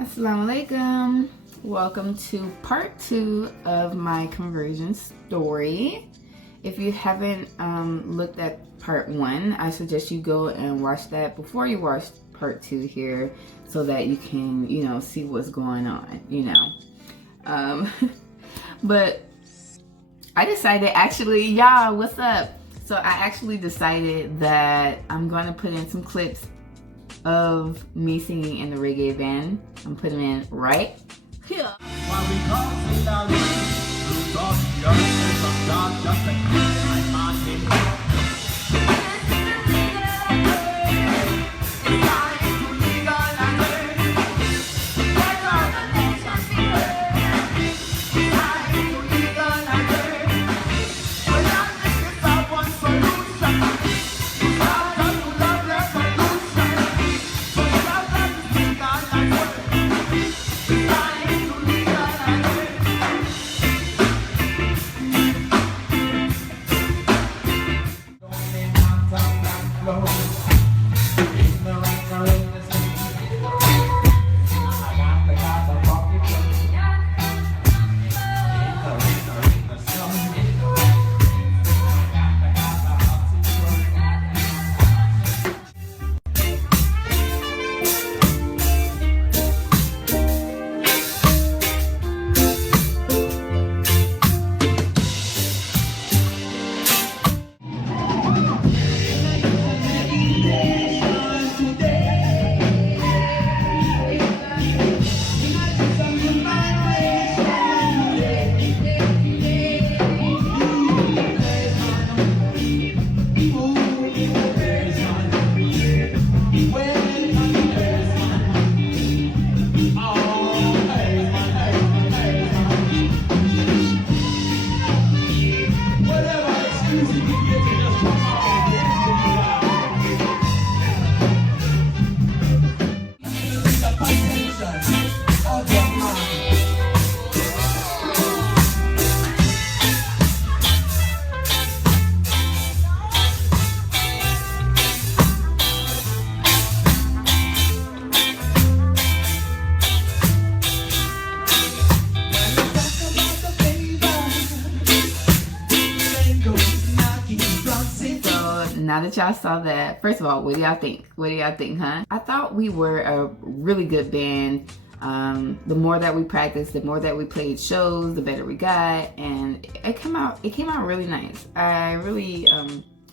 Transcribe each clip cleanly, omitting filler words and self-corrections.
Assalamu alaikum. Welcome to part 2 of my conversion story. If you haven't looked at part 1, I suggest you go and watch that before you watch part 2 here, so that you can, see what's going on, But I decided, actually, y'all, what's up? So I actually decided that I'm going to put in some clips of me singing in the reggae band. I'm putting in right here. Now that y'all saw that, first of all, what do y'all think? What do y'all think, huh? I thought we were a really good band. The more that we practiced, the more that we played shows, the better we got, and it came out really nice. I really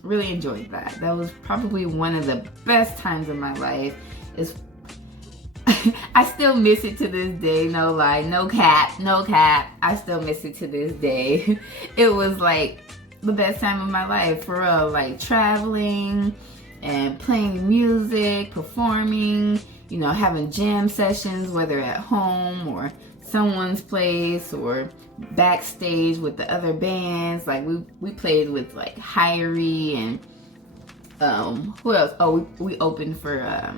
enjoyed that. That was probably one of the best times of my life. I still miss it to this day, no lie, no cap. I still miss it to this day. It was like the best time of my life, for real. Like traveling and playing music, performing, having jam sessions, whether at home or someone's place or backstage with the other bands. Like we played with like Hyrie and who else? Oh, we opened for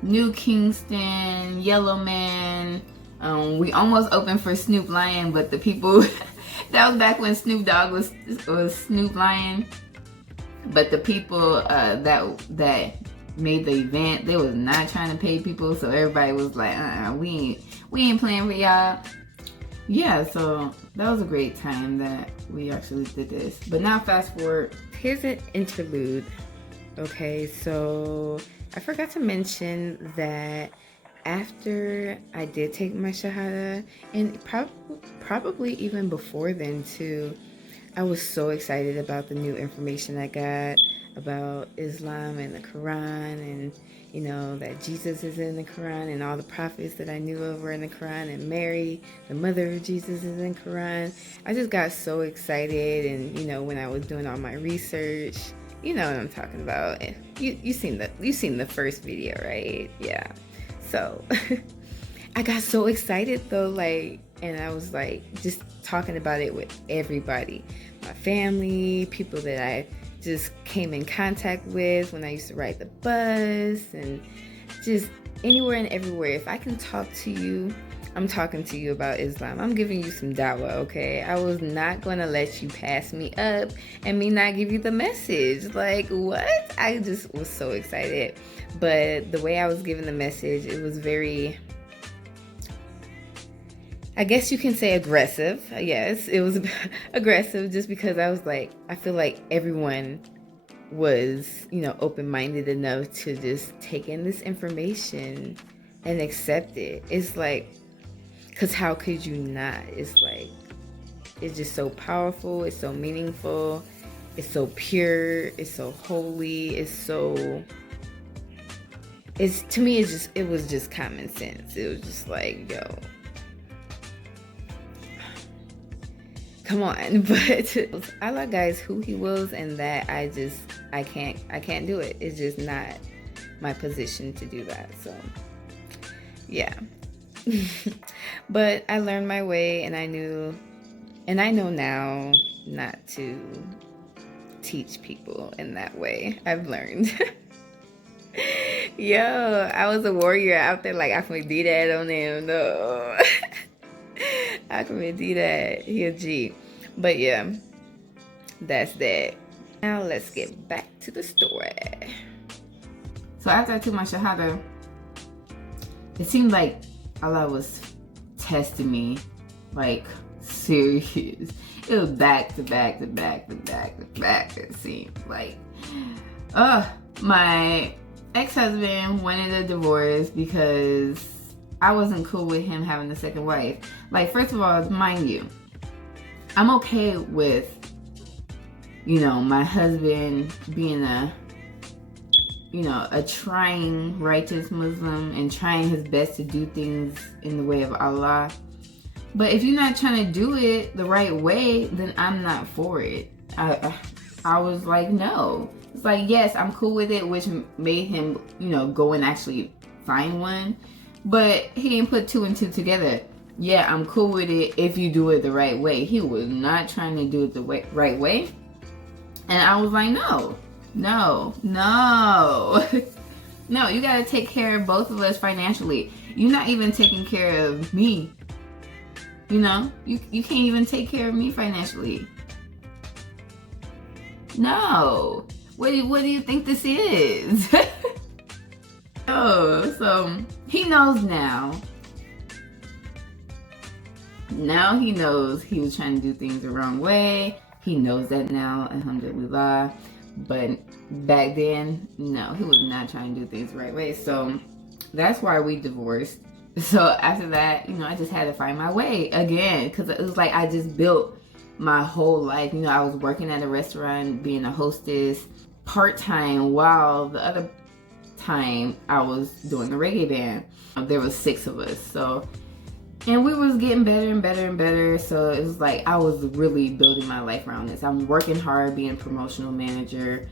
New Kingston, Yellowman. We almost opened for Snoop Lion, but the people that was back when Snoop Dogg was Snoop Lion. But the people that made the event, they was not trying to pay people, so everybody was like, we ain't playing for y'all. Yeah, so that was a great time that we actually did this. But now fast forward, here's an interlude. Okay, so I forgot to mention that after I did take my shahada, and probably even before then too, I was so excited about the new information I got about Islam and the Quran, and that Jesus is in the Quran, and all the prophets that I knew of were in the Quran, and Mary, the mother of Jesus, is in the Quran. I just got so excited, and when I was doing all my research, you know what I'm talking about. You seen the first video, right? Yeah. So I got so excited though, and I was just talking about it with everybody, my family, people that I just came in contact with when I used to ride the bus, and just anywhere and everywhere. If I can talk to you I'm talking to you about Islam. I'm giving you some dawah, okay? I was not going to let you pass me up and me not give you the message. Like, what? I just was so excited. But the way I was giving the message, it was very, I guess you can say aggressive. Yes, it was aggressive just because I was like, I feel like everyone was, open-minded enough to just take in this information and accept it. It's like, because how could you not? It's like, it's just so powerful. It's so meaningful. It's so pure. It's so holy. To me, it was just common sense. It was just like, yo, come on. But Allah guys who he wills, and that I can't do it. It's just not my position to do that. So yeah. But I learned my way, and I know now not to teach people in that way. I've learned. Yo, I was a warrior out there, like I can do that on him. No. I can do that. He a G. But yeah, that's that. Now let's get back to the story. So after I took my shahada, it seemed like Allah was testing me, like serious. It was back to back to back to back to back. It seemed like, my ex-husband wanted a divorce because I wasn't cool with him having a second wife. Like, first of all, mind you, I'm okay with, my husband being a trying righteous Muslim and trying his best to do things in the way of Allah. But if you're not trying to do it the right way, then I'm not for it. I was like, no. It's like, yes, I'm cool with it, which made him, go and actually find one. But he didn't put two and two together. Yeah, I'm cool with it if you do it the right way. He was not trying to do it the right way. And I was like, no. No, you gotta take care of both of us financially. You're not even taking care of me. You can't even take care of me financially. No. What do you think this is? Oh, so he knows now. Now he knows he was trying to do things the wrong way. He knows that now, alhamdulillah. But back then, no, he was not trying to do things the right way. So that's why we divorced. So after that, I just had to find my way again, because it was like I just built my whole life. I was working at a restaurant, being a hostess part-time, while the other time I was doing a reggae band. There was 6 of us, and we was getting better and better and better. So it was like I was really building my life around this. I'm working hard, being a promotional manager,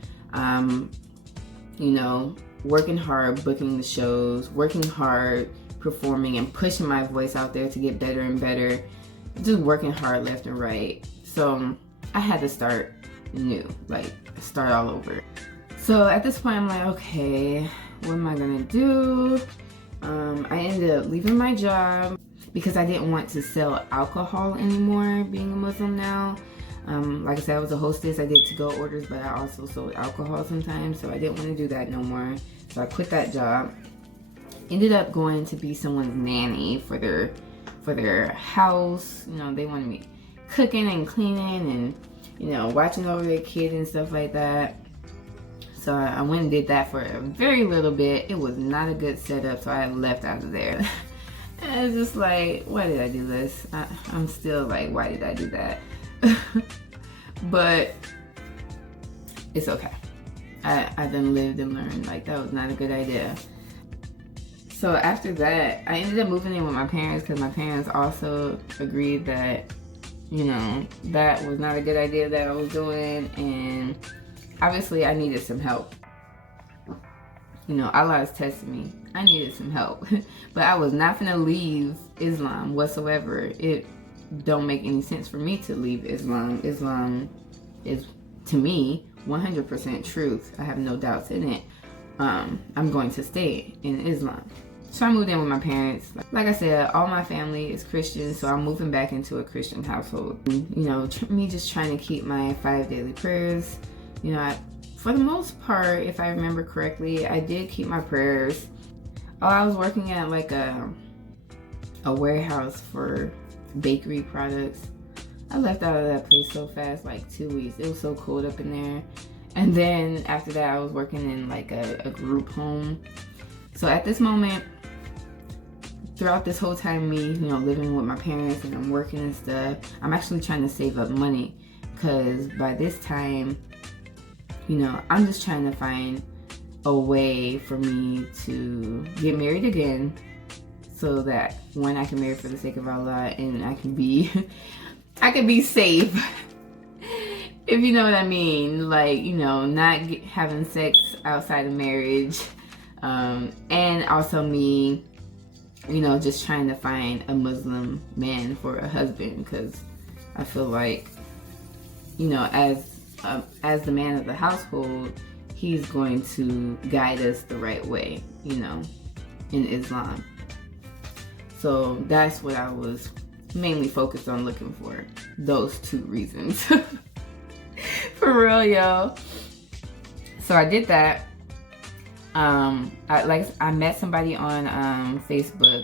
working hard, booking the shows, working hard, performing and pushing my voice out there to get better and better, just working hard left and right. So I had to start new, like start all over. So at this point I'm like, okay, what am I gonna do? I ended up leaving my job because I didn't want to sell alcohol anymore, being a Muslim now. Like I said, I was a hostess. I did to-go orders, but I also sold alcohol sometimes, so I didn't want to do that no more. So I quit that job. Ended up going to be someone's nanny for their house. They wanted me cooking and cleaning and, watching over their kids and stuff like that. So I went and did that for a very little bit. It was not a good setup, so I left out of there. And it's just like, why did I do this? I'm still like, why did I do that? But it's okay. I done lived and learned. Like, that was not a good idea. So after that, I ended up moving in with my parents because my parents also agreed that, that was not a good idea that I was doing. And obviously I needed some help. Allah is testing me. I needed some help. But I was not gonna leave Islam whatsoever. It don't make any sense for me to leave Islam. Islam is, to me, 100% truth. I have no doubts in it. I'm going to stay in Islam. So I moved in with my parents. Like I said, all my family is Christian, so I'm moving back into a Christian household. You know, me just trying to keep my 5 daily prayers. You know, for the most part, if I remember correctly, I did keep my prayers. I was working at like a warehouse for bakery products. I left out of that place so fast, like 2 weeks. It was so cold up in there. And then after that, I was working in like a group home. So at this moment, throughout this whole time, me, you know, living with my parents and I'm working and stuff, I'm actually trying to save up money, because by this time, you know, I'm just trying to find a way for me to get married again, so that when I can marry for the sake of Allah and I can be safe, if you know what I mean, like, you know, not having sex outside of marriage, and also me, you know, just trying to find a Muslim man for a husband, because I feel like, you know, as the man of the household, he's going to guide us the right way, you know, in Islam. So that's what I was mainly focused on looking for, those 2 reasons. For real, yo. So I did that. I met somebody on Facebook.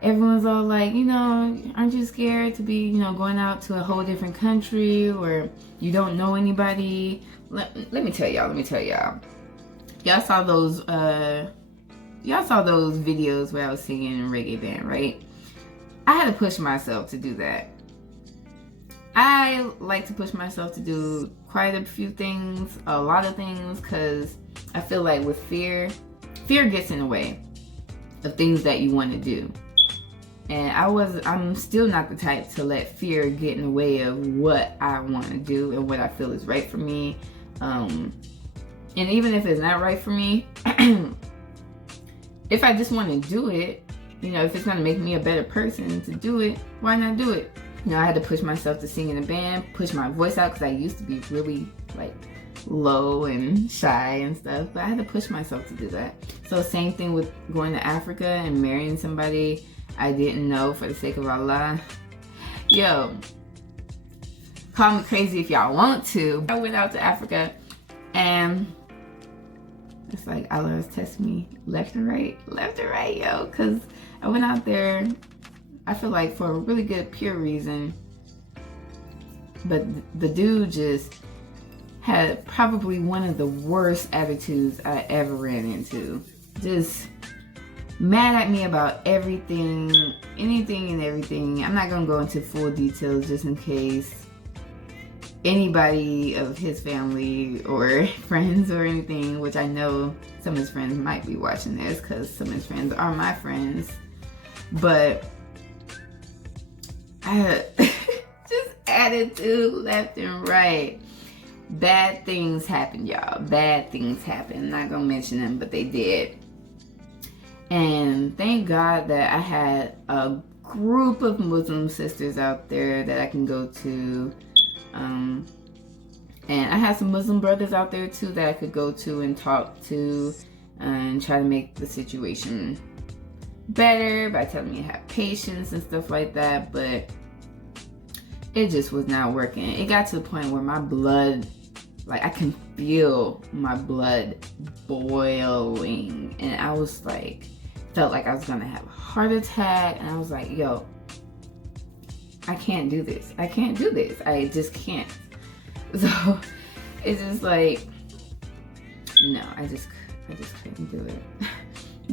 Everyone's all like, you know, aren't you scared to be, you know, going out to a whole different country where you don't know anybody? Let me tell y'all. Y'all saw those videos where I was singing in a reggae band, right? I had to push myself to do that. I like to push myself to do quite a few things, a lot of things, because I feel like with fear gets in the way of things that you want to do. And I'm still not the type to let fear get in the way of what I want to do and what I feel is right for me. And even if it's not right for me, if I just want to do it, you know, if it's going to make me a better person to do it, why not do it? You know, I had to push myself to sing in a band, push my voice out, because I used to be really like low and shy and stuff, but I had to push myself to do that. So same thing with going to Africa and marrying somebody I didn't know for the sake of Allah. Yo, call me crazy if y'all want to. I went out to Africa and it's like Allah was testing me left and right, yo, because I went out there, I feel like for a really good, pure reason, but the dude just had probably one of the worst attitudes I ever ran into. Just mad at me about everything, anything and everything. I'm not gonna go into full details just in case anybody of his family or friends or anything, which I know some of his friends might be watching this because some of his friends are my friends, but I had just attitude left and right. Bad things happen, y'all. Bad things happen. I'm not gonna mention them, but they did. And thank God that I had a group of Muslim sisters out there that I can go to. And I had some Muslim brothers out there too that I could go to and talk to and try to make the situation better by telling me to have patience and stuff like that. But it just was not working. It got to the point where my blood, like I can feel my blood boiling. And I was like, felt like I was gonna have a heart attack. And I was like, yo, I can't do this. I can't do this. I just can't. So it's just like, no, I just couldn't do it.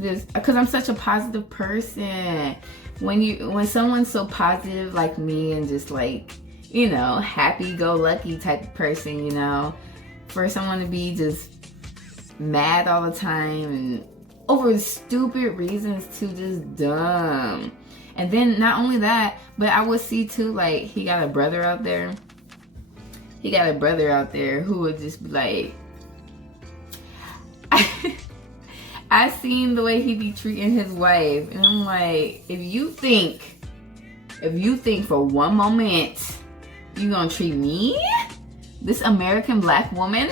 Just because I'm such a positive person. When someone's so positive like me and just like, you know, happy-go-lucky type of person, you know, for someone to be just mad all the time and over stupid reasons too, just dumb. And then not only that, but I would see too, like, he got a brother out there. He got a brother out there who would just be like, I seen the way he be treating his wife, and I'm like, if you think for one moment you gonna treat me, this American black woman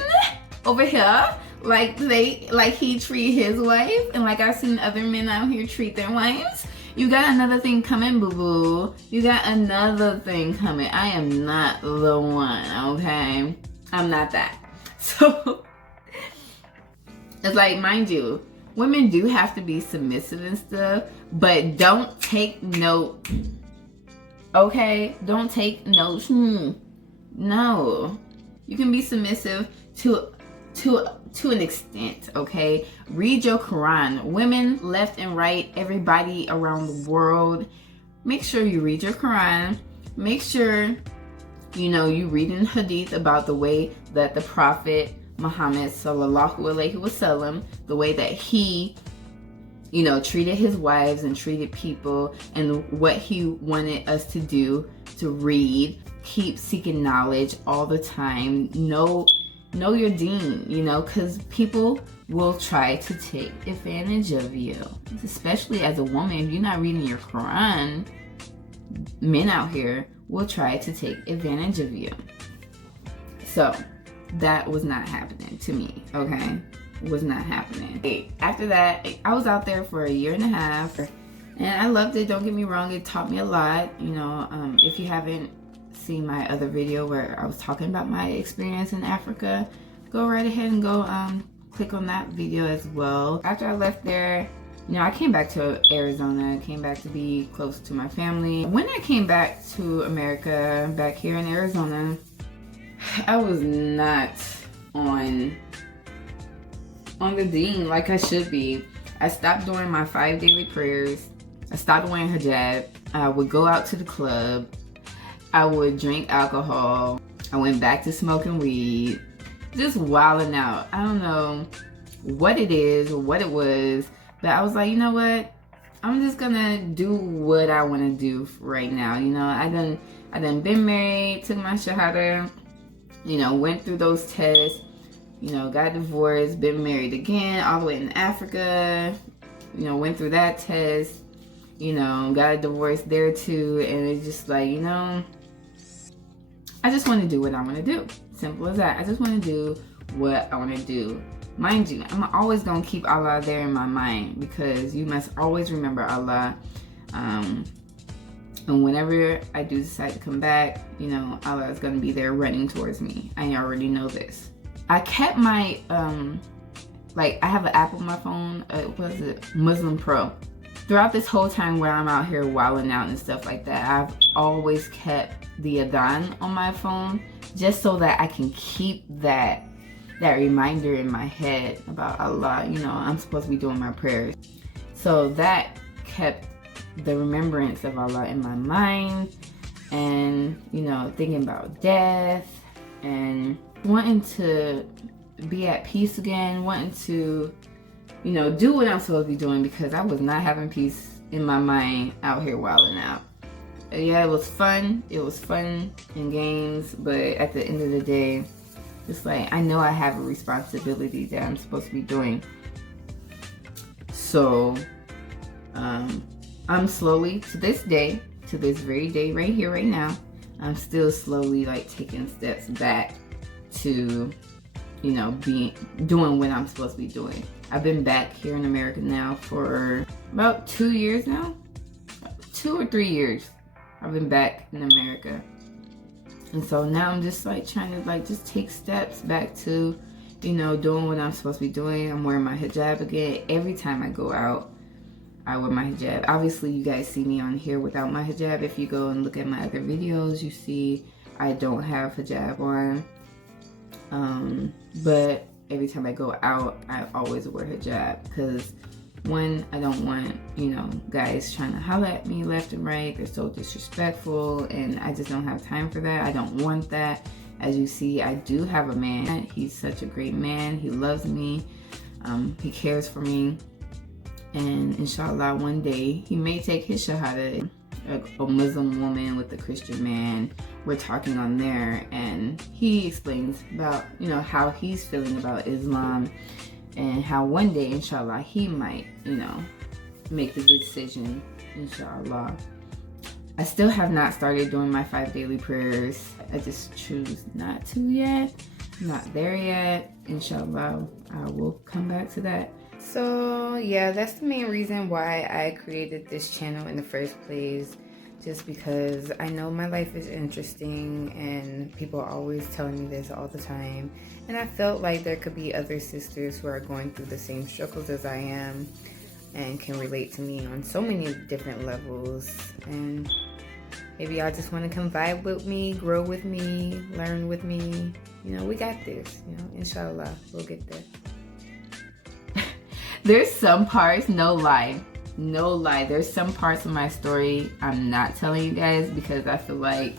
over here, like he treat his wife, and like I've seen other men out here treat their wives. You got another thing coming, boo-boo. You got another thing coming. I am not the one, okay? I'm not that. So, it's like, mind you, women do have to be submissive and stuff, but don't take note, okay? Don't take notes. No. You can be submissive to an extent, okay? Read your Quran. Women left and right, everybody around the world, make sure you read your Quran. Make sure, you read in Hadith about the way that the Prophet Muhammad sallallahu alaihi wasallam, the way that he, treated his wives and treated people, and what he wanted us to do, to read, keep seeking knowledge all the time. Know your deen, because people will try to take advantage of you. Especially as a woman, if you're not reading your Quran, men out here will try to take advantage of you. So, that was not happening to me, okay? It was not happening. After that, I was out there for 1.5 years, and I loved it. Don't get me wrong, it taught me a lot. If you haven't seen my other video where I was talking about my experience in Africa, go right ahead and go click on that video as well. After I left there, I came back to Arizona. I came back to be close to my family. When I came back to America, back here in Arizona, I was not on the deen like I should be. I stopped doing my 5 daily prayers. I stopped wearing hijab. I would go out to the club. I would drink alcohol. I went back to smoking weed. Just wilding out. I don't know what it is or what it was, but I was like, you know what? I'm just gonna do what I want to do right now. I done been married, took my shahada, went through those tests, got divorced, been married again, all the way in Africa, went through that test, got a divorce there too, and it's just like, I just want to do what I want to do. Simple as that. I just want to do what I want to do. Mind you, I'm always going to keep Allah there in my mind, because you must always remember Allah. And whenever I do decide to come back, Allah is going to be there running towards me. I already know this. I kept my, I have an app on my phone. What is it? Muslim Pro. Throughout this whole time where I'm out here wilding out and stuff like that, I've always kept the adhan on my phone, just so that I can keep that reminder in my head about Allah. I'm supposed to be doing my prayers. So that kept the remembrance of Allah in my mind, and thinking about death and wanting to be at peace again, wanting to do what I'm supposed to be doing, because I was not having peace in my mind out here wilding out. Yeah, it was fun. It was fun and games, but at the end of the day, it's like, I know I have a responsibility that I'm supposed to be doing. So, I'm slowly, to this very day, right here, right now, I'm still slowly taking steps back to, doing what I'm supposed to be doing. I've been back here in America now for about 2 years now. 2 or 3 years I've been back in America. And so now I'm just trying to just take steps back to, doing what I'm supposed to be doing. I'm wearing my hijab again. Every time I go out, I wear my hijab. Obviously, you guys see me on here without my hijab. If you go and look at my other videos, you see I don't have hijab on. But every time I go out, I always wear hijab, because one, I don't want, guys trying to holler at me left and right. They're so disrespectful, and I just don't have time for that. I don't want that. As you see, I do have a man. He's such a great man. He loves me. He cares for me. And inshallah, one day, he may take his shahada. A Muslim woman with a Christian man. We're talking on there, and he explains about, how he's feeling about Islam, and how one day, inshallah, he might, make the decision, inshallah. I still have not started doing my 5 daily prayers. I just choose not to yet. not there yet. Inshallah, I will come back to that. So yeah, that's the main reason why I created this channel in the first place. Just because I know my life is interesting and people are always telling me this all the time. And I felt like there could be other sisters who are going through the same struggles as I am and can relate to me on so many different levels. And maybe y'all just want to come vibe with me, grow with me, learn with me. You know, we got this. You know, inshallah, we'll get there. There's some parts, no lie, there's some parts of my story I'm not telling you guys because I feel like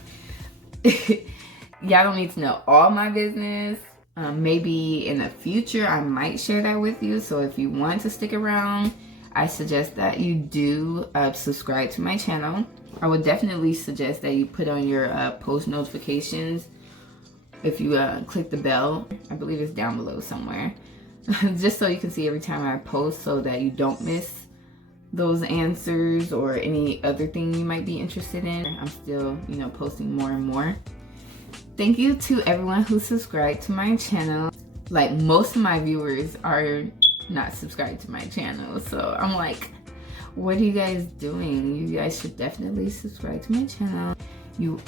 y'all don't need to know all my business. Maybe in the future I might share that with you, so if you want to stick around, I suggest that you do subscribe to my channel. I would definitely suggest that you put on your post notifications. If you click the bell, I believe it's down below somewhere, just so you can see every time I post, so that you don't miss those answers or any other thing you might be interested in. I'm still, you know, posting more and more. Thank you to everyone who subscribed to my channel. Like, most of my viewers are not subscribed to my channel, so I'm like, what are you guys doing? You guys should definitely subscribe to my channel.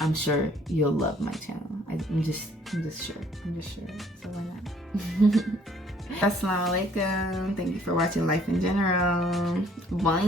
I'm sure you'll love my channel. I'm just sure. So why not? Assalamu alaikum. Thank you for watching Life in General. Bye.